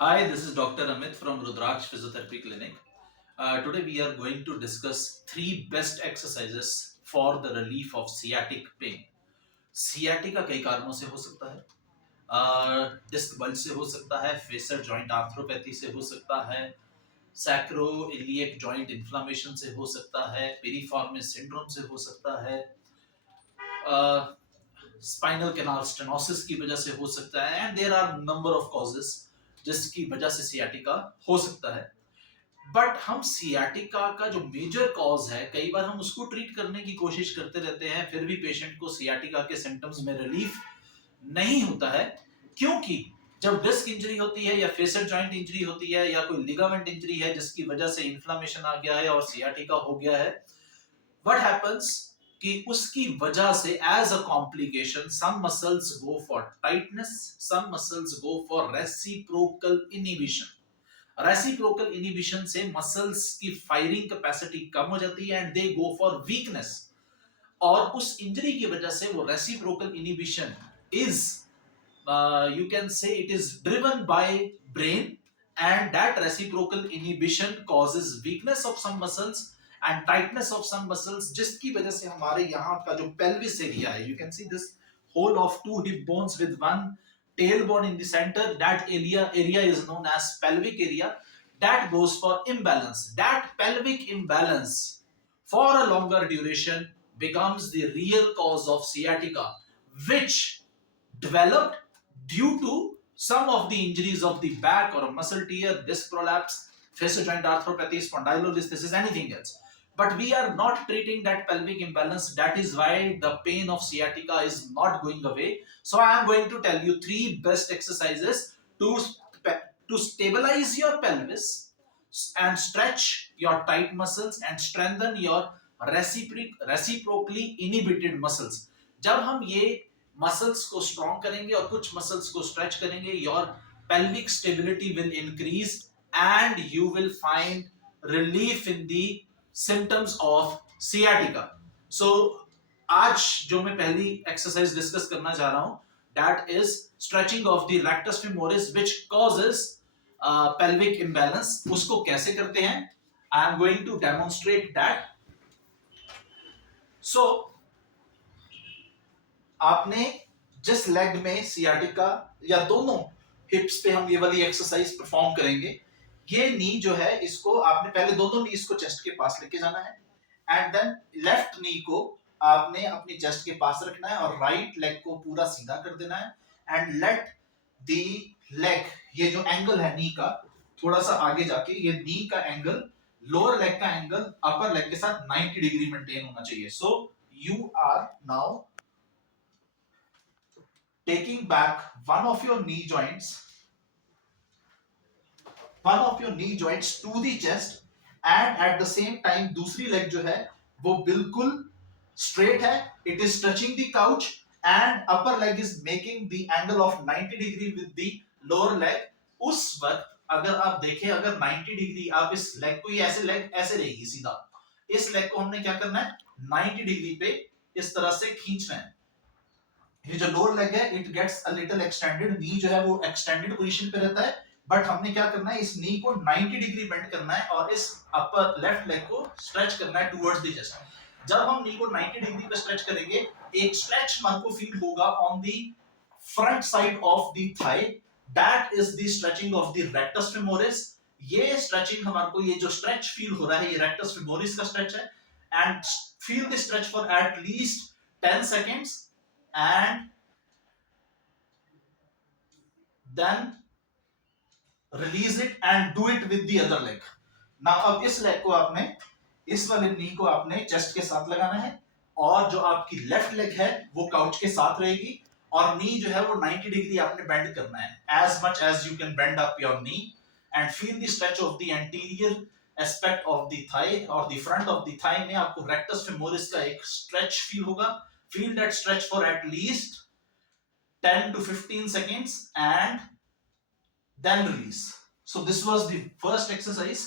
Hi, this is Dr. Amit from Rudraksh Physiotherapy Clinic. Today we are going to discuss three best exercises for the relief of sciatic pain. Sciatica कई कारणों से हो सकता है, disc bulge से हो सकता है, फेसर जॉइंट आर्थ्रोपैथी से हो सकता है, सैक्रोइलियक जॉइंट इन्फ्लामेशन से हो सकता है, पेरिफॉर्मिस सिंड्रोम से हो सकता है, स्पाइनल कैनाल स्टेनोसिस की वजह से हो सकता है and there are number of causes जिसकी वजह से सियाटिका हो सकता है। बट हम सियाटिका का जो मेजर कॉज है कई बार हम उसको ट्रीट करने की कोशिश करते रहते हैं, फिर भी पेशेंट को सियाटिका के सिम्टम्स में रिलीफ नहीं होता है, क्योंकि जब डिस्क इंजरी होती है या फेसर जॉइंट इंजरी होती है या कोई लिगामेंट इंजरी है जिसकी वजह से इन्फ्लामेशन आ गया है और सियाटिका हो गया है, व्हाट हैपेंस कि उसकी वजह से as a complication some muscles go for tightness, some muscles go for reciprocal inhibition. Reciprocal inhibition से मसल्स की फायरिंग कैपेसिटी कम हो जाती है and they go for weakness, और उस इंजरी की वजह से वो reciprocal inhibition is you can say it is driven by brain, and that reciprocal inhibition causes weakness of some muscles and tightness of some muscles, जिसकी वजह से हमारे यहाँ का जो pelvis area है, you can see this whole of two hip bones with one tailbone in the center, that area is known as pelvic area, that goes for imbalance. That pelvic imbalance for a longer duration becomes the real cause of sciatica, which developed due to some of the injuries of the back or a muscle tear, disc prolapse, fascial joint arthropathy, spondylolisthesis, anything else. But we are not treating that pelvic imbalance. That is why the pain of sciatica is not going away. So I am going to tell you three best exercises to stabilize your pelvis and stretch your tight muscles and strengthen your reciprocally inhibited muscles. जब हम ये muscles को strong करेंगे और कुछ muscles को stretch करेंगे, your pelvic stability will increase and you will find relief in the symptoms of sciatica. So आज जो मैं पहली एक्सरसाइज डिस्कस करना चाह रहा हूं, that is stretching of the rectus femoris which causes pelvic imbalance. उसको कैसे करते हैं, I am going to demonstrate that. So आपने जिस लेग में सियाटिका या दोनों हिप्स पे हम ये वाली एक्सरसाइज परफॉर्म करेंगे, ये नी जो है इसको आपने पहले दोनों नीज को चेस्ट के पास लेके जाना है एंड देन लेफ्ट नी को आपने अपनी चेस्ट के पास रखना है और राइट लेग को पूरा सीधा कर देना है एंड लेट दी लेग, ये जो एंगल है नी का थोड़ा सा आगे जाके, ये नी का एंगल लोअर लेग का एंगल अपर लेग के साथ 90 डिग्री मेंटेन होना चाहिए. So you are now taking back one of your knee joints to the chest, and at the same time दूसरी leg जो है वो बिल्कुल straight है, it is touching the couch and upper leg is making the angle of 90 degree with the lower leg. उस वक्त अगर आप देखें, अगर 90 डिग्री आप इस लेग को, ये ऐसे लेग ऐसे रहेगी सीधा, इस लेग को हमने क्या करना है 90 डिग्री पे इस तरह से खींचना है. ये जो लोअर लेग है it gets a little extended, knee जो है वो एक्सटेंडेड पोजीशन पे रहता है, बट हमने क्या करना है इस नी को 90 डिग्री बेंड करना है और इस अपर लेफ्ट लेग को स्ट्रेच करना है टुवर्ड्स द चेस्ट. जब हम नी को 90 डिग्री पे स्ट्रेच करेंगे, एक स्ट्रेच हमारे को फील होगा on the front side of the thigh, that is the stretching of the rectus femoris. ये स्ट्रेचिंग हमारे को, ये जो स्ट्रेच फील हो रहा है ये रेक्टस फेमोरिस का स्ट्रेच है, and feel the stretch for at least 10 seconds and then release it and do it with the other leg. Now अब इस लेग को आपने, इस वाले नी को आपने चेस्ट के साथ लगाना है और जो आपकी लेफ्ट लेग है वो काउच के साथ रहेगी और नी जो है वो 90 डिग्री आपने बेंड करना है, as much as you can bend up your knee and feel the stretch of the anterior aspect of the thigh or the front of the thigh में आपको rectus femoris का एक stretch feel होगा. Feel that stretch for at least 10 to 15 seconds and then release. So this was the first exercise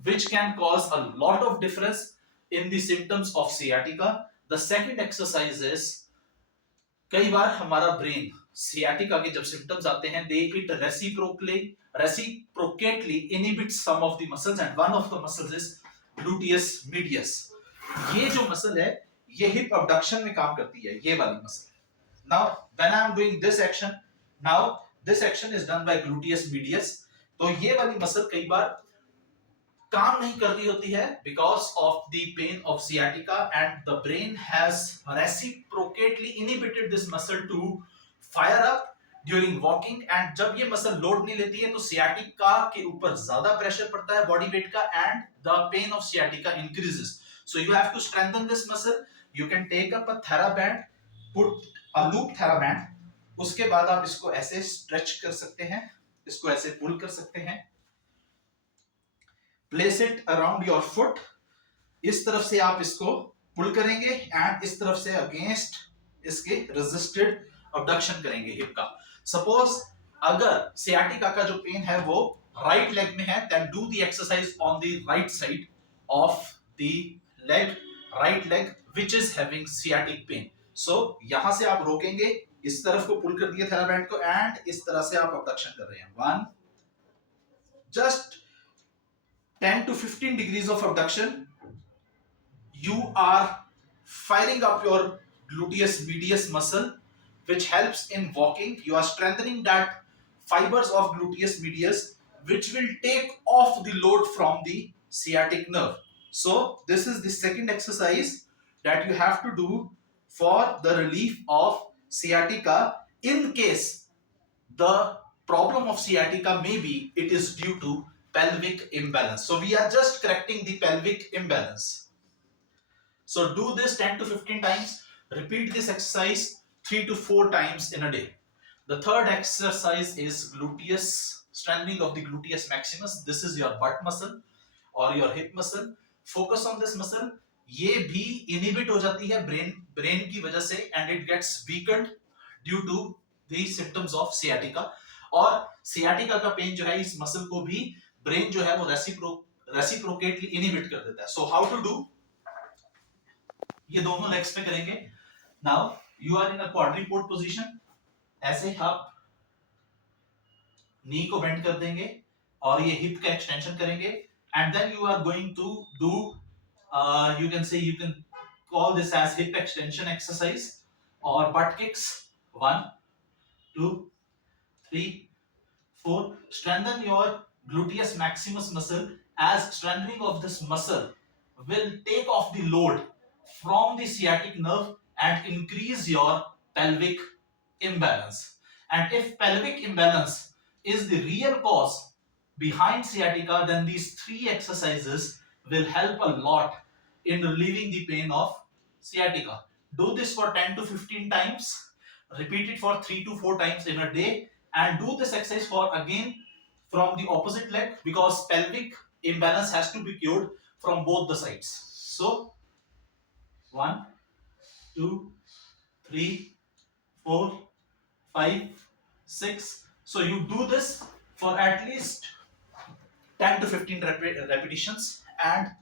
which can cause a lot of difference in the symptoms of sciatica. The second exercise is, कई बार हमारा brain sciatica के जब symptoms आते हैं, they it reciprocally inhibit some of the muscles and one of the muscles is gluteus medius. ये जो muscle है ये हिप अबडक्शन में काम करती है, ये वाली muscle. Now when I am doing this action, now this action is done by gluteus medius. तो ये वाली मसल कई बार काम नहीं कर रही होती है because of the pain of sciatica and the brain has reciprocally inhibited this muscle to fire up during walking. And जब ये मसल लोड नहीं लेती है तो सियाटिका के ऊपर ज्यादा प्रेशर पड़ता है बॉडी वेट का and the pain of sciatica increases. So you have to strengthen this muscle. You can take up a theraband, put a loop theraband, उसके बाद आप इसको ऐसे स्ट्रेच कर सकते हैं, इसको ऐसे पुल कर सकते हैं, place it around your foot. इस तरफ से आप इसको पुल करेंगे एंड इस तरफ से अगेंस्ट इसके रेजिस्टेड अबडक्शन करेंगे हिप का। सपोज अगर सियाटिका का जो पेन है वो राइट लेग में है, then do the exercise on the right side of the leg, right leg which is having sciatic pain. So यहां से आप रोकेंगे, इस तरफ को पुल कर दिया थेराबैंड को एंड इस तरह से आप अबडक्शन कर रहे हैं। 1 just 10 to 15 degrees of abduction, you are firing up your gluteus medius muscle which helps in walking. You are strengthening that fibers of gluteus medius which will take off the load from the sciatic nerve. So this is the second exercise that you have to do for the relief of sciatica in case the problem of sciatica may be it is due to pelvic imbalance. So we are just correcting the pelvic imbalance. So do this 10 to 15 times. Repeat this exercise 3 to 4 times in a day. The third exercise is gluteus, strengthening of the gluteus maximus. This is your butt muscle or your hip muscle. Focus on this muscle. ये भी inhibit हो जाती है brain की वजह से and it gets weakened due to the symptoms of sciatica. और sciatica का पेन जो है इस मसल को भी ब्रेन जो है वो रेसिप्रोकेटली इनहिबिट कर देता है। सो हाउ टू डू, ये दोनों लेग्स में करेंगे। Now you are in a quadripod position, ऐसे आप नी को बेंड कर देंगे और ये हिप का एक्सटेंशन करेंगे and then you are going to do you can call this as hip extension exercise और butt kicks. 1 2 3 4 strengthen your gluteus maximus muscle, as strengthening of this muscle will take off the load from the sciatic nerve and increase your pelvic imbalance. And if pelvic imbalance is the real cause behind sciatica, then these 3 exercises will help a lot in relieving the pain of sciatica. Do this for 10 to 15 times. Repeat it for 3 to 4 times in a day and do this exercise for again from the opposite leg because pelvic imbalance has to be cured from both the sides. So 1 2 3 4 5 6. So you do this for at least 10 to 15 repetitions and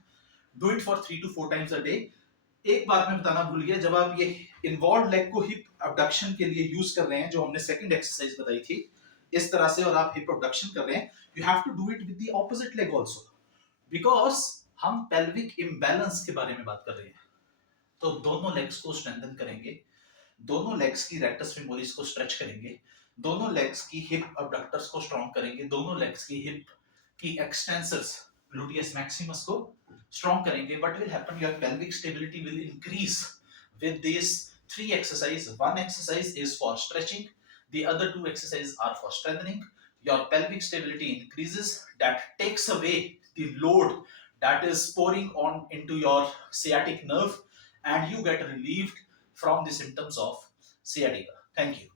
do it for 3 to 4 times a day. एक बात मैं बताना भूल गया, जब आप ये involve leg को हिप अबडक्शन के लिए यूज कर रहे हैं जो हमने सेकंड एक्सरसाइज बताई थी इस तरह से और आप हिप अबडक्शन कर रहे हैं, you have to do it with the opposite leg also because हम पेल्विक इम्बैलेंस के बारे में बात कर रहे हैं। तो दोनों लेग्स को स्ट्रेंथन करेंगे, दोनों लेग्स की रेक्टस फेमोरिस को स्ट्रेच करेंगे, दोनों लेग्स की हिप अबडक्टर्स को स्ट्रॉन्ग करेंगे, दोनों लेग्स की हिप की एक्सटेंसर्स gluteus maximus को strong करेंगे. What will happen? Your pelvic stability will increase with these 3 exercises. One exercise is for stretching, the other 2 exercises are for strengthening. Your pelvic stability increases, that takes away the load that is pouring on into your sciatic nerve and you get relieved from the symptoms of sciatica. Thank you.